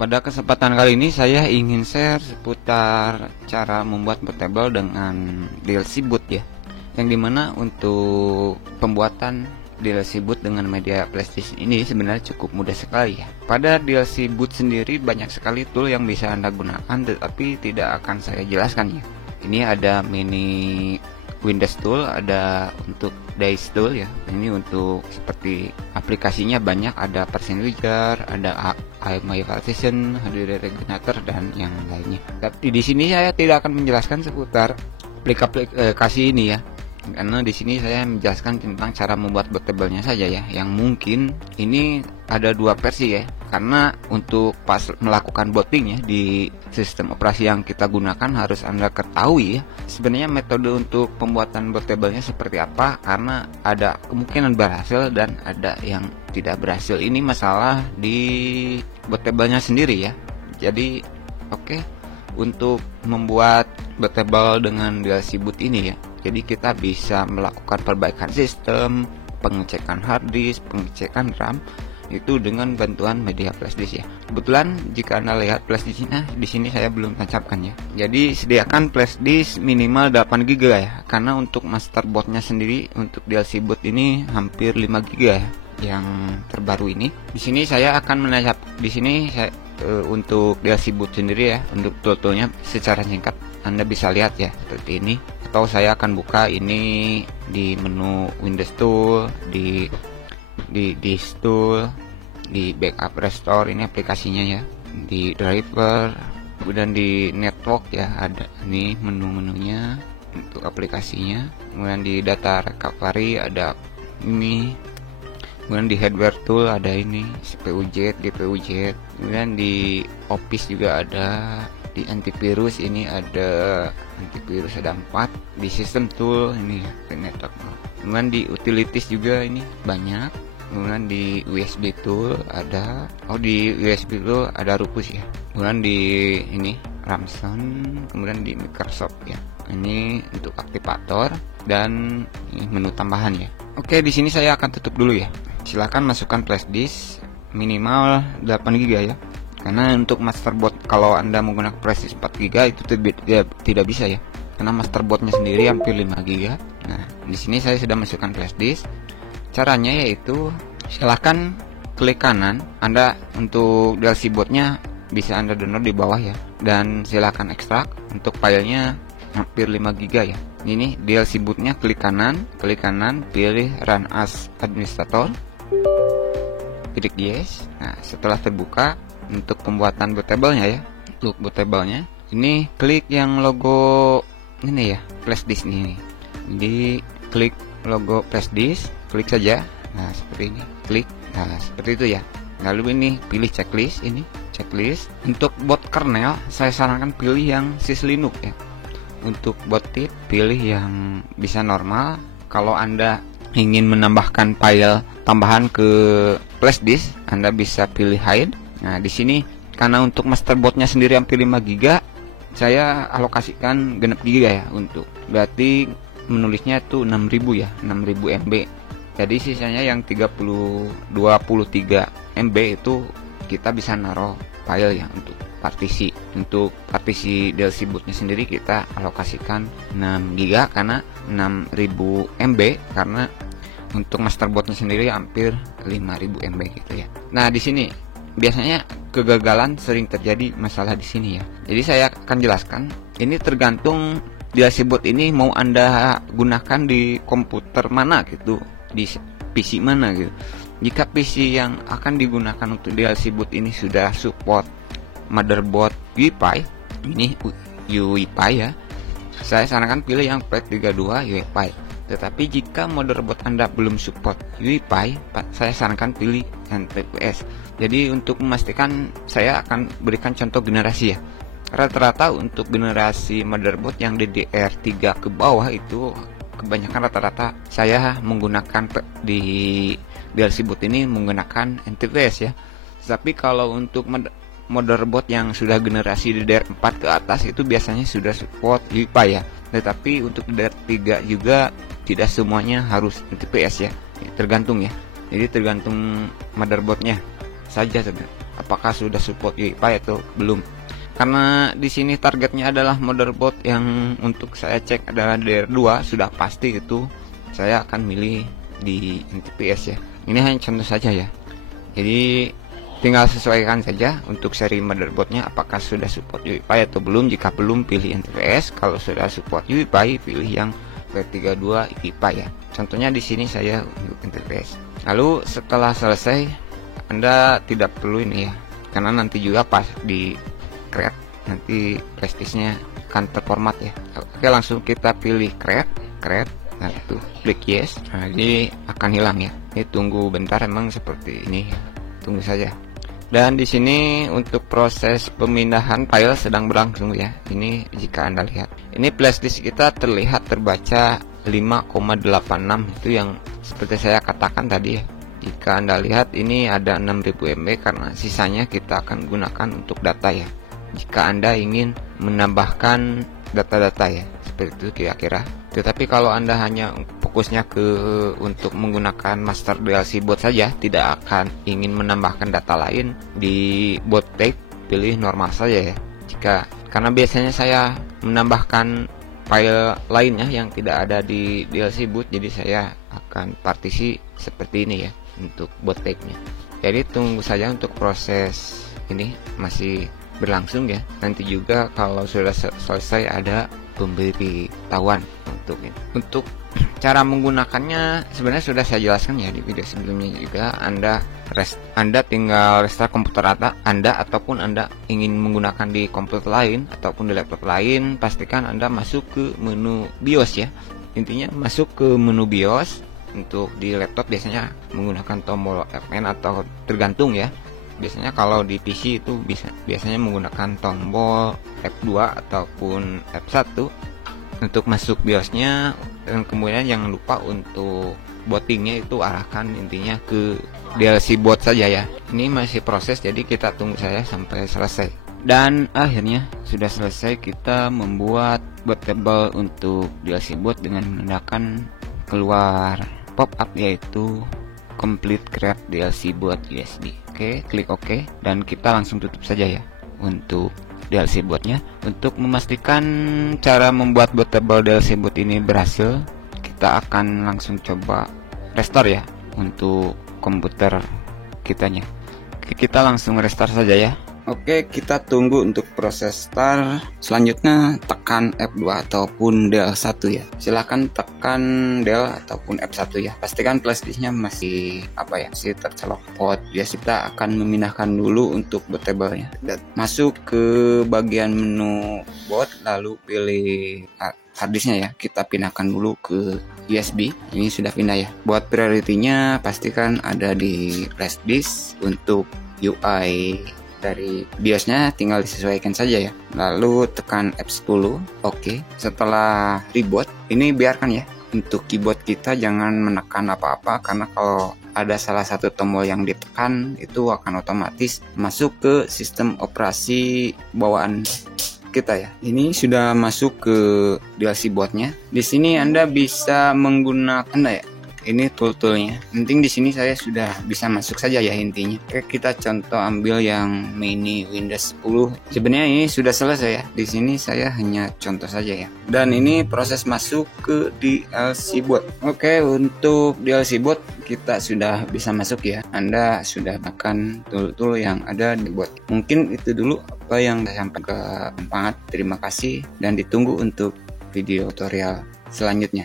Pada kesempatan kali ini saya ingin share seputar cara membuat portable dengan DLC boot ya. Yang dimana untuk pembuatan DLC boot dengan media PlayStation ini sebenarnya cukup mudah sekali ya. Pada DLC boot sendiri banyak sekali tool yang bisa Anda gunakan, tetapi tidak akan saya jelaskan ya. Ini ada mini Windows tool, ada untuk Dice tool ya. Ini untuk seperti aplikasinya banyak, ada Percentage, ada IMI Partition, Hardware Regulator dan yang lainnya. Tapi di sini saya tidak akan menjelaskan seputar aplikasi ini ya. Karena di sini saya menjelaskan tentang cara membuat bootable-nya saja ya. Yang mungkin ini ada dua versi ya. Karena untuk pas melakukan booting ya di sistem operasi yang kita gunakan harus Anda ketahui ya. Sebenarnya metode untuk pembuatan bootable-nya seperti apa, karena ada kemungkinan berhasil dan ada yang tidak berhasil. Ini masalah di bootable-nya sendiri ya. Jadi oke, untuk membuat bootable dengan DLC boot ini ya. Jadi kita bisa melakukan perbaikan sistem, pengecekan hard disk, pengecekan RAM itu dengan bantuan media flash disk ya. Kebetulan jika Anda lihat flash disknya di sini saya belum tancapkan ya. Jadi sediakan flash disk minimal 8 GB ya. Karena untuk masterboardnya sendiri untuk DLC boot ini hampir 5 GB ya. Yang terbaru ini. Di sini saya akan menancap di sini saya untuk DLC boot sendiri ya, untuk toolnya secara singkat Anda bisa lihat ya seperti ini. Atau saya akan buka ini di menu Windows tool, di disk tool, di backup restore, ini aplikasinya ya, di driver, kemudian di network ya, ada ini menu-menunya untuk aplikasinya. Kemudian di data recovery ada ini. Kemudian di hardware tool ada ini CPU-Z, GPU-Z. Kemudian di Office juga ada, di antivirus ini ada antivirus ada 4, di system tool ini network. Kemudian di utilities juga ini banyak. Kemudian di USB tool ada, di USB tool ada Rufus ya. Kemudian di ini Ramson, kemudian di Microsoft ya. Ini untuk aktivator dan ini menu tambahan ya. Oke, di sini saya akan tutup dulu ya. Silahkan masukkan flash disk minimal 8 GB ya. Karena untuk masterboard kalau Anda menggunakan flash disk 4 GB itu tidak bisa ya. Karena masterboardnya sendiri hampir 5 GB. Nah, di sini saya sudah masukkan flash disk. Caranya yaitu silahkan klik kanan. Anda untuk DLC bootnya bisa Anda download di bawah ya. Dan silahkan ekstrak. Untuk filenya hampir 5 GB ya. Ini DLC bootnya, klik kanan, pilih Run as Administrator, klik yes. Nah, setelah terbuka untuk pembuatan bootable-nya ya, untuk bootable-nya ini klik yang logo ini ya, flash disk ini. Jadi klik logo flash disk, klik saja. Nah, seperti ini, klik. Nah, seperti itu ya. Lalu ini pilih checklist, ini checklist. Untuk boot kernel saya sarankan pilih yang syslinux ya. Untuk bootip pilih yang bisa normal. Kalau Anda ingin menambahkan file tambahan ke flash disk, Anda bisa pilih hide. Nah, di sini karena untuk masterboardnya sendiri hampir 5 GB, saya alokasikan genap GB ya untuk. Berarti menulisnya itu 6000 ya, 6000 MB. Jadi sisanya yang 23 MB itu kita bisa naruh file ya untuk partisi. Untuk partisi DLC bootnya sendiri kita alokasikan 6 GB karena 6000 MB, karena untuk masterboardnya sendiri hampir 5000 MB gitu ya. Nah, di sini biasanya kegagalan sering terjadi masalah di sini ya. Jadi saya akan jelaskan. Ini tergantung DLC boot ini mau Anda gunakan di komputer mana gitu, di PC mana gitu. Jika PC yang akan digunakan untuk DLC boot ini sudah support motherboard UEFI, ini UEFI ya, saya sarankan pilih yang FAT32 UEFI. Tetapi jika motherboard Anda belum support UEFI, saya sarankan pilih NTFS. Jadi untuk memastikan, saya akan berikan contoh generasi ya. Rata-rata untuk generasi motherboard yang DDR3 ke bawah itu kebanyakan rata-rata saya menggunakan di DLC boot ini menggunakan NTFS ya. Tapi kalau untuk motherboard yang sudah generasi DDR4 ke atas itu biasanya sudah support UEFI ya. Tetapi untuk DDR3 juga tidak semuanya harus NTFS ya. Tergantung ya. Jadi tergantung motherboardnya saja. apakah sudah support UEFI atau belum. Karena di sini targetnya adalah motherboard yang untuk saya cek adalah DR2, sudah pasti itu saya akan milih di NTPS ya. Ini hanya contoh saja ya. Jadi tinggal sesuaikan saja untuk seri motherboardnya apakah sudah support UEFI atau belum. Jika belum, pilih NTPS. Kalau sudah support UEFI, pilih yang V32 UEFI ya. Contohnya di sini saya NTPS. Lalu setelah selesai, Anda tidak perlu ini ya, karena nanti juga pas di create nanti flashdisknya akan terformat ya. Oke, langsung kita pilih create. Nah itu klik yes. Nah, jadi akan hilang ya. Ini tunggu bentar, emang seperti ini. Tunggu saja. Dan di sini untuk proses pemindahan file sedang berlangsung ya. Ini jika Anda lihat. Ini flashdisk kita terlihat terbaca 5,86 itu yang seperti saya katakan tadi ya. Jika Anda lihat ini ada 6000 MB karena sisanya kita akan gunakan untuk data ya. Jika Anda ingin menambahkan data-data ya, seperti itu kira-kira. Tetapi kalau Anda hanya fokusnya untuk menggunakan master DLC boot saja, tidak akan ingin menambahkan data lain di boot type, pilih normal saja ya. Karena biasanya saya menambahkan file lainnya yang tidak ada di DLC boot, jadi saya akan partisi seperti ini ya untuk boot type-nya. Jadi tunggu saja untuk proses ini masih berlangsung ya. Nanti juga kalau sudah selesai ada pemberitahuan untuk ini. Untuk cara menggunakannya sebenarnya sudah saya jelaskan ya di video sebelumnya juga. Anda tinggal restart komputer Anda ataupun Anda ingin menggunakan di komputer lain ataupun di laptop lain, pastikan Anda masuk ke menu BIOS ya. Intinya masuk ke menu BIOS. Untuk di laptop biasanya menggunakan tombol Fn atau tergantung ya. Biasanya kalau di PC itu biasanya menggunakan tombol F2 ataupun F1 untuk masuk BIOSnya. Dan kemudian jangan lupa untuk bootingnya itu arahkan intinya ke DLC boot saja ya. Ini masih proses, jadi kita tunggu saja sampai selesai. Dan akhirnya sudah selesai kita membuat bootable untuk DLC boot dengan menggunakan keluar pop up yaitu complete create DLC boot USB. Oke, klik OK dan kita langsung tutup saja ya untuk DLC bootnya. Untuk memastikan cara membuat bootable DLC boot ini berhasil, kita akan langsung coba restore ya untuk komputer kitanya. Oke, kita langsung restart saja ya. Oke, kita tunggu untuk proses start. Selanjutnya tekan F2 ataupun Del1 ya. Silahkan tekan Del ataupun F1 ya. Pastikan flashdisknya masih masih tercolok port. Ya, kita akan memindahkan dulu untuk bootable-nya. Masuk ke bagian menu boot, lalu pilih harddisknya ya. Kita pindahkan dulu ke USB. Ini sudah pindah ya. Buat priority-nya pastikan ada di flashdisk. Untuk UI dari BIOSnya tinggal disesuaikan saja ya. Lalu tekan F10. Oke. Setelah reboot, ini biarkan ya. Untuk keyboard kita jangan menekan apa-apa, karena kalau ada salah satu tombol yang ditekan itu akan otomatis masuk ke sistem operasi bawaan kita ya. Ini sudah masuk ke DLC bootnya. Di sini Anda bisa menggunakan ya. Ini tool-toolnya. Penting di sini saya sudah bisa masuk saja ya intinya. Oke, kita contoh ambil yang mini Windows 10. Sebenarnya ini sudah selesai ya. Di sini saya hanya contoh saja ya. Dan ini proses masuk ke DLC boot. Oke, untuk DLC boot kita sudah bisa masuk ya. Anda sudah makan tool-tool yang ada di boot. Mungkin itu dulu apa yang saya sampaikan ke Terima kasih dan ditunggu untuk video tutorial selanjutnya.